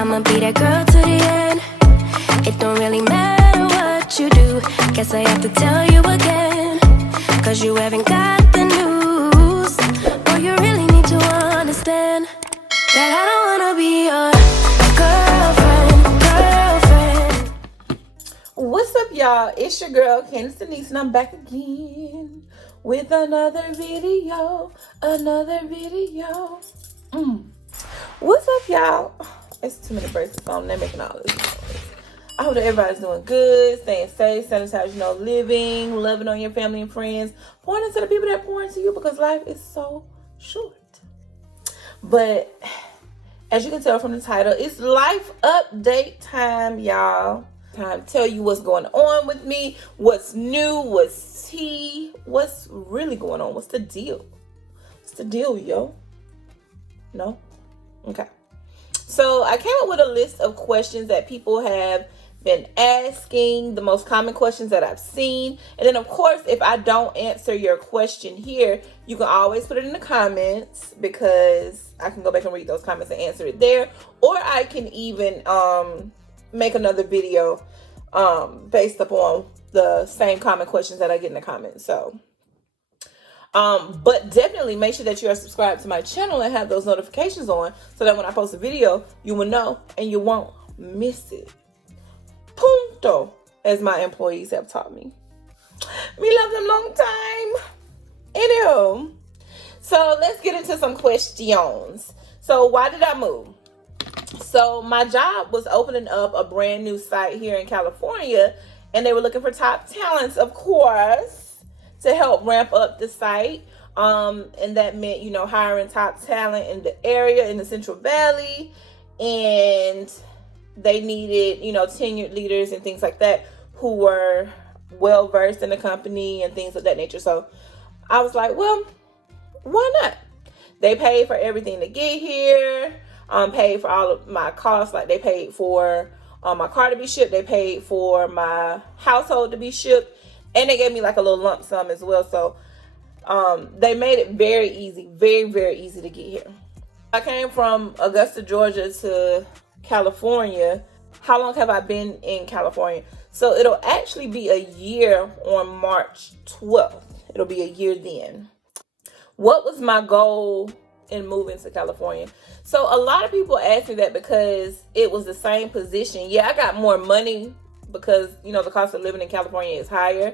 I'ma be that girl to the end. It don't really matter what you do. Guess I have to tell you again, 'cause you haven't got the news. Boy, you really need to understand that I don't wanna be your girlfriend. What's up, y'all? It's your girl Candace Denise, and I'm back again with another video. What's up, y'all? It's too many bracelets on. They're making all this noise. I hope that everybody's doing good, staying safe, sanitize, living, loving on your family and friends, pouring into the people that pour into you, because life is so short. But as you can tell from the title, it's life update time, y'all. Time to tell you what's going on with me, what's new, what's tea, what's really going on, what's the deal? What's the deal, yo? No? Okay. So I came up with a list of questions that people have been asking, the most common questions that I've seen. And then, of course, if I don't answer your question here, you can always put it in the comments, because I can go back and read those comments and answer it there. Or I can even make another video based upon the same common questions that I get in the comments. So but definitely make sure that you are subscribed to my channel and have those notifications on, so that when I post a video, you will know and you won't miss it. Punto, as my employees have taught me. We love them long time. Anywho, so let's get into some questions. So why did I move? So my job was opening up a brand new site here in California, and they were looking for top talents, of course, to help ramp up the site. And that meant, hiring top talent in the area, in the Central Valley. And they needed, tenured leaders and things like that who were well-versed in the company and things of that nature. So I was like, well, why not? They paid for everything to get here. Paid for all of my costs. Like, they paid for my car to be shipped. They paid for my household to be shipped. And they gave me like a little lump sum as well. So they made it very easy, very, very easy to get here. I came from Augusta, Georgia to California. How long have I been in California? So it'll actually be a year on March 12th. It'll be a year then. What was my goal in moving to California? So a lot of people ask me that because it was the same position. Yeah, I got more money because, the cost of living in California is higher.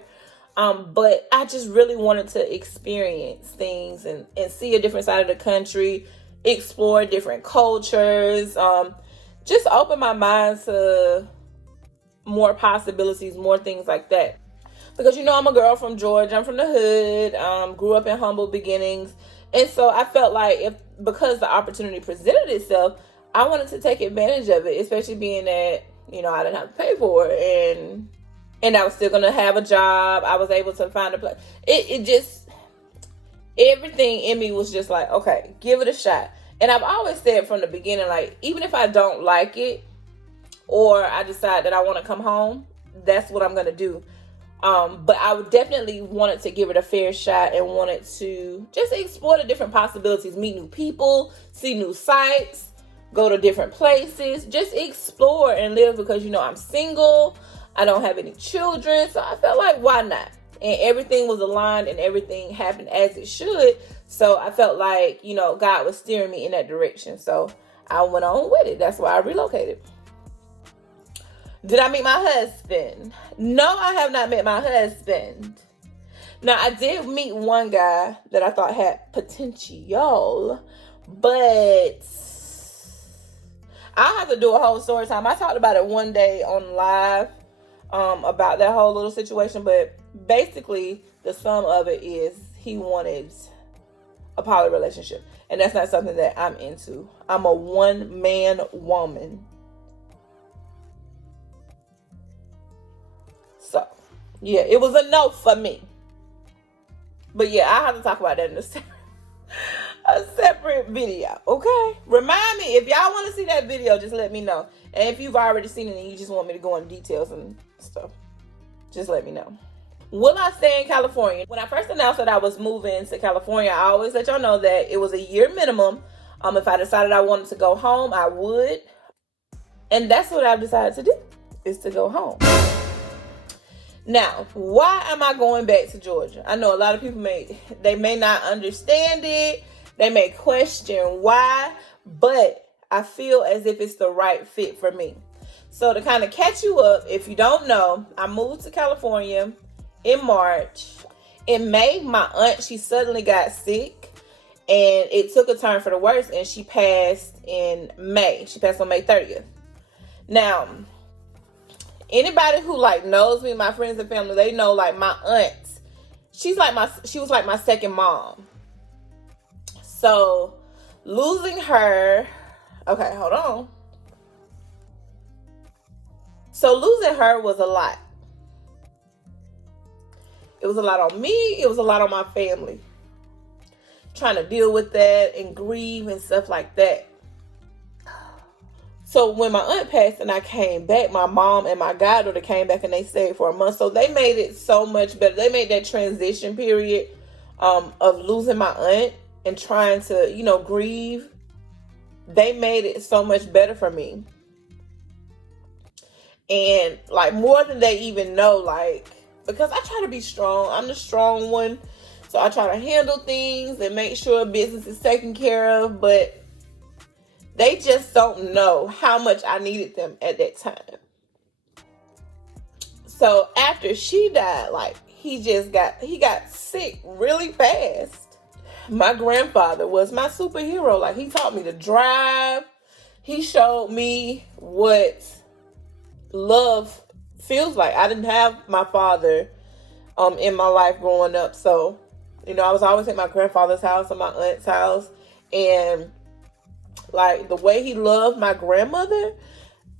But I just really wanted to experience things and see a different side of the country, explore different cultures, just open my mind to more possibilities, more things like that. Because, I'm a girl from Georgia. I'm from the hood, grew up in humble beginnings. And so I felt like because the opportunity presented itself, I wanted to take advantage of it, especially being that, I didn't have to pay for it, and I was still going to have a job. I was able to find a place. It just, everything in me was just like, okay, give it a shot. And I've always said from the beginning, like, even if I don't like it, or I decide that I want to come home, that's what I'm going to do. But I would definitely wanted to give it a fair shot and wanted to just explore the different possibilities, meet new people, see new sites, go to different places, just explore and live, because, I'm single. I don't have any children. So I felt like, why not? And everything was aligned and everything happened as it should. So I felt like, God was steering me in that direction. So I went on with it. That's why I relocated. Did I meet my husband? No, I have not met my husband. Now, I did meet one guy that I thought had potential, but I'll have to do a whole story time. I talked about it one day on live about that whole little situation, but basically the sum of it is he wanted a poly relationship, and that's not something that I'm into. I'm a one-man woman. So, yeah, it was a no for me. But yeah, I have to talk about that in a separate video, okay? Remind me, if y'all want to see that video, just let me know. And if you've already seen it and you just want me to go into details and stuff, just let me know. Will I stay in California? When I first announced that I was moving to California, I always let y'all know that it was a year minimum. If I decided I wanted to go home, I would. And that's what I've decided to do, is to go home. Now, why am I going back to Georgia? I know a lot of people may not understand it. They may question why, but I feel as if it's the right fit for me. So to kind of catch you up, if you don't know, I moved to California in March. In May, my aunt, she suddenly got sick, and it took a turn for the worse, and she passed in May. She passed on May 30th. Now, anybody who knows me, my friends and family, they know my aunt, she was like my second mom. So losing her, okay, hold on. So losing her was a lot. It was a lot on me. It was a lot on my family. Trying to deal with that and grieve and stuff like that. So when my aunt passed and I came back, my mom and my goddaughter came back and they stayed for a month. So they made it so much better. They made that transition period of losing my aunt and trying to, grieve. They made it so much better for me. And more than they even know, because I try to be strong. I'm the strong one. So I try to handle things and make sure business is taken care of. But they just don't know how much I needed them at that time. So after she died, he got sick really fast. My grandfather was my superhero. He taught me to drive. He showed me what love feels like. I didn't have my father in my life growing up. So, I was always at my grandfather's house or my aunt's house. And the way he loved my grandmother,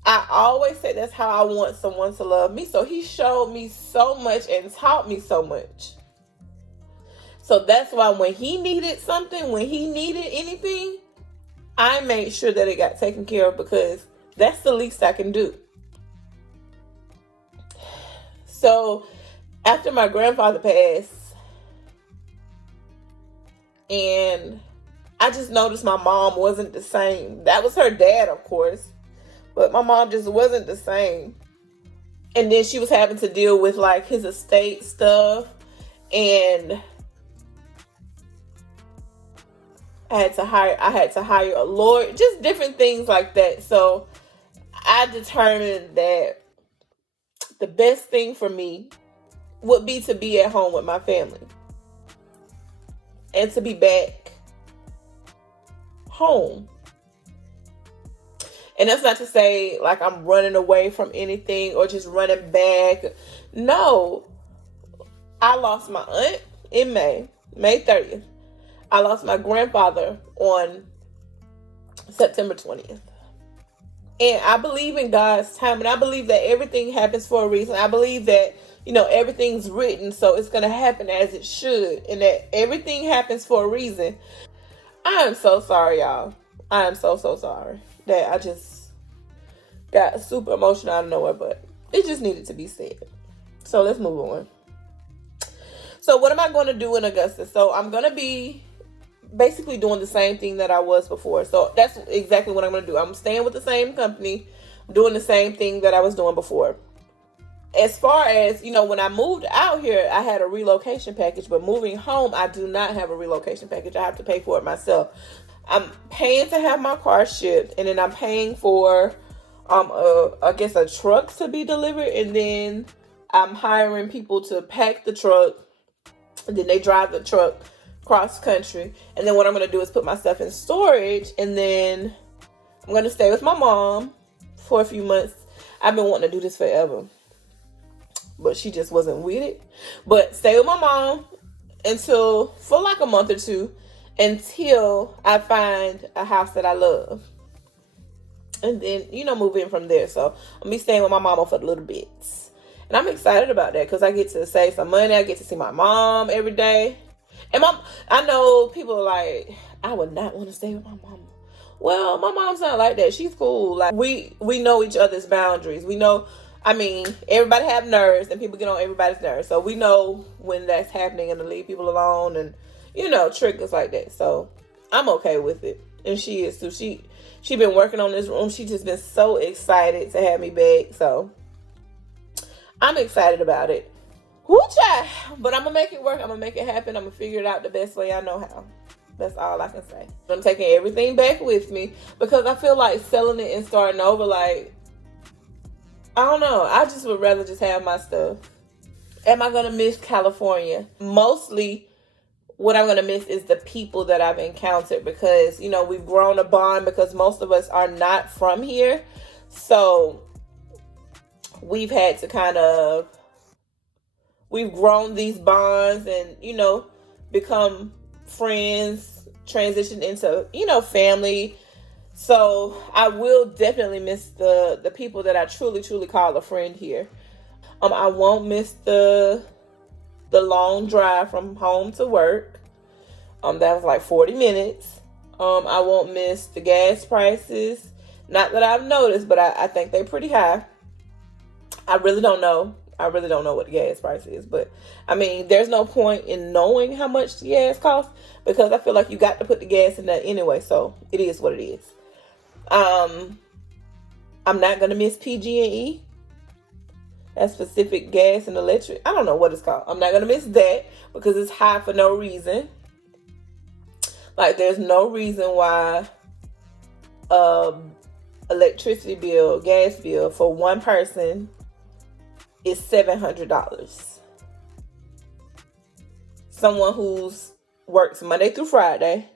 I always say that's how I want someone to love me. So he showed me so much and taught me so much. So that's why when he needed something, when he needed anything, I made sure that it got taken care of, because that's the least I can do. So after my grandfather passed, and I just noticed my mom wasn't the same. That was her dad, of course, but my mom just wasn't the same. And then she was having to deal with his estate stuff, and I had to hire a lawyer, just different things like that. So I determined that the best thing for me would be to be at home with my family and to be back home. And that's not to say I'm running away from anything or just running back. No, I lost my aunt in May 30th. I lost my grandfather on September 20th. And I believe in God's time, and I believe that everything happens for a reason. I believe that, everything's written, so it's going to happen as it should, and that everything happens for a reason. I am so sorry, y'all. I am so sorry that I just got super emotional out of nowhere, but it just needed to be said. So let's move on. So what am I going to do in Augusta? So I'm going to be basically doing the same thing that I was before. So that's exactly what I'm going to do. I'm staying with the same company, doing the same thing that I was doing before. As far as, when I moved out here, I had a relocation package, but moving home, I do not have a relocation package. I have to pay for it myself. I'm paying to have my car shipped, and then I'm paying for, I guess, a truck to be delivered, and then I'm hiring people to pack the truck, and then they drive the truck cross country. And then what I'm going to do is put my stuff in storage, and then I'm going to stay with my mom for a few months. I've been wanting to do this forever, but she just wasn't with it. But stay with my mom for a month or two, until I find a house that I love. And then, move in from there. So I'll be staying with my mama for a little bit. And I'm excited about that, because I get to save some money. I get to see my mom every day. And I know people are like, I would not want to stay with my mama. Well, my mom's not like that. She's cool. We know each other's boundaries. We know, everybody have nerves, and people get on everybody's nerves. So we know when that's happening, and to leave people alone, and triggers like that. So I'm okay with it. And she is too. She's been working on this room. She's just been so excited to have me back. So I'm excited about it. Woo-cha! But I'm going to make it work. I'm going to make it happen. I'm going to figure it out the best way I know how. That's all I can say. I'm taking everything back with me because I feel like selling it and starting over, like, I don't know. I just would rather just have my stuff. Am I going to miss California? Mostly what I'm going to miss is the people that I've encountered because, you know, we've grown a bond because most of us are not from here. So we've had to we've grown these bonds and, you know, become friends, transition into, you know, family. So I will definitely miss the people that I truly, truly call a friend here. I won't miss the long drive from home to work. That was like 40 minutes. I won't miss the gas prices. Not that I've noticed, but I think they're pretty high. I really don't know. I really don't know what the gas price is. But, I mean, there's no point in knowing how much the gas costs because I feel like you got to put the gas in there anyway. So, it is what it is. I'm not going to miss PG&E. That specific gas and electric. I don't know what it's called. I'm not going to miss that because it's high for no reason. Like, there's no reason why electricity bill, gas bill for one person is $700. Someone who's works Monday through Friday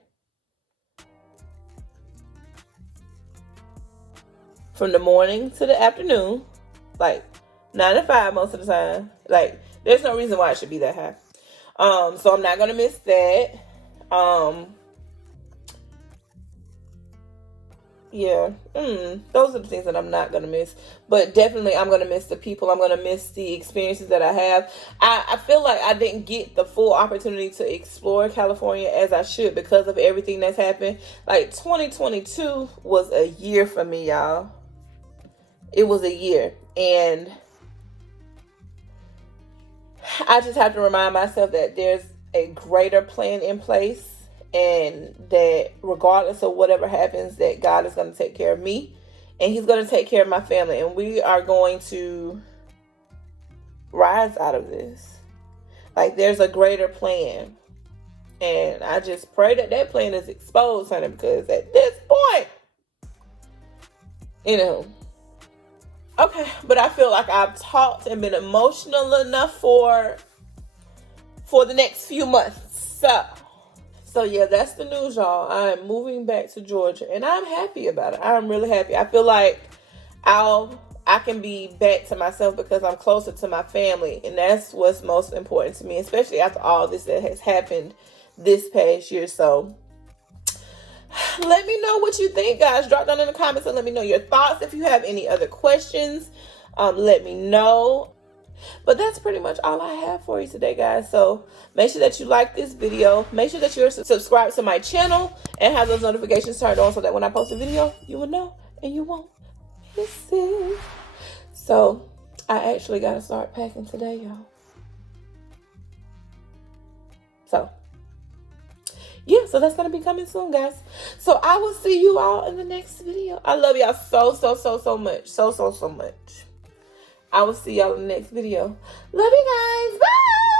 from the morning to the afternoon, like 9 to 5 most of the time. Like, there's no reason why it should be that high. So I'm not gonna miss that. Yeah, those are the things that I'm not going to miss. But definitely I'm going to miss the people. I'm going to miss the experiences that I have. I feel like I didn't get the full opportunity to explore California as I should because of everything that's happened. Like 2022 was a year for me, y'all. It was a year. And I just have to remind myself that there's a greater plan in place. And that regardless of whatever happens, that God is going to take care of me and he's going to take care of my family. And we are going to rise out of this. Like, there's a greater plan. And I just pray that that plan is exposed, honey, because at this point, you know. Okay, but I feel like I've talked and been emotional enough for the next few months. So yeah, that's the news, y'all. I'm moving back to Georgia, and I'm happy about it. I'm really happy. I feel like I can be back to myself because I'm closer to my family, and that's what's most important to me, especially after all this that has happened this past year. So let me know what you think, guys. Drop down in the comments and let me know your thoughts. If you have any other questions, let me know. But that's pretty much all I have for you today, guys. So make sure that you like this video. Make sure that you're subscribed to my channel and have those notifications turned on so that when I post a video, you will know and you won't miss it. So I actually got to start packing today, y'all. So yeah, so that's going to be coming soon, guys. So I will see you all in the next video. I love y'all so much. So much. I will see y'all in the next video. Love you guys. Bye.